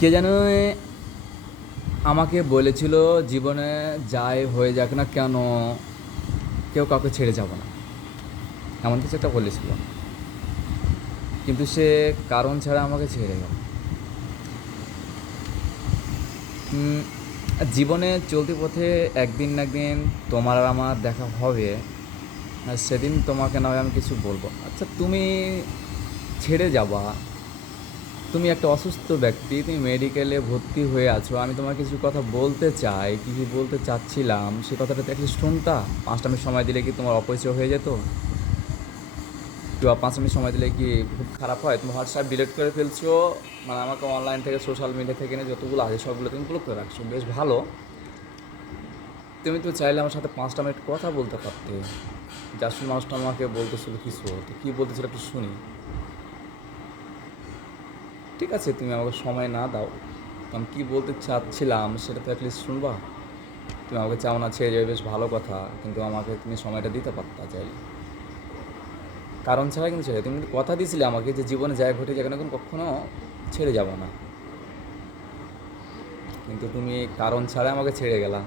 কে যেন আমাকে বলেছিল, জীবনে যাই হয়ে যাক না কেন কেউ কাউকে ছেড়ে যাব না, এমন কিছু একটা বলেছিল। কিন্তু সে কারণ ছাড়া আমাকে ছেড়ে গেল। উম, জীবনে চলতি পথে একদিন না একদিন তোমার আর আমার দেখা হবে। আর সেদিন তোমাকে না হয় আমি কিছু বলবো, আচ্ছা তুমি ছেড়ে যাবা, তুমি একটা অসুস্থ ব্যক্তি, তুমি মেডিকেলে ভর্তি হয়ে আছো, আমি তোমার কিছু কথা বলতে চাই, কী কী বলতে চাচ্ছিলাম সে কথাটা তো অ্যাটলিস্ট শুনতা। 5টা মিনিট সময় দিলে কি তোমার অপরিচয় হয়ে যেত? কি 5 মিনিট সময় দিলে কি খুব খারাপ হয়? তুমি হোয়াটসঅ্যাপ ডিলিট করে ফেলছো, মানে আমাকে অনলাইন থেকে সোশ্যাল মিডিয়া থেকে নিয়ে যতগুলো আছে সবগুলো তুমি ব্লক করে রাখছো, বেশ ভালো। তুমি তো চাইলে আমার সাথে 5টা মিনিট কথা বলতে পারতে। যে আসল মানুষটা আমাকে বলতেছিল কিছু, তো কী বলতেছিল একটু শুনি। ঠিক আছে, তুমি আমাকে সময় না দাও, আমি কী বলতে চাচ্ছিলাম সেটা তো অ্যাটলিস্ট শুনবা। তুমি আমাকে চাও না ছেড়ে যাবে, বেশ ভালো কথা, কিন্তু আমাকে তুমি সময়টা দিতে পারতা চাইলে। কারণ ছাড়া কিন্তু ছেড়ে, তুমি কিন্তু কথা দিয়েছিলে আমাকে যে জীবনে যায় ঘটে যাক না কেন কখনো ছেড়ে যাবো না, কিন্তু তুমি কারণ ছাড়া আমাকে ছেড়ে গেলা।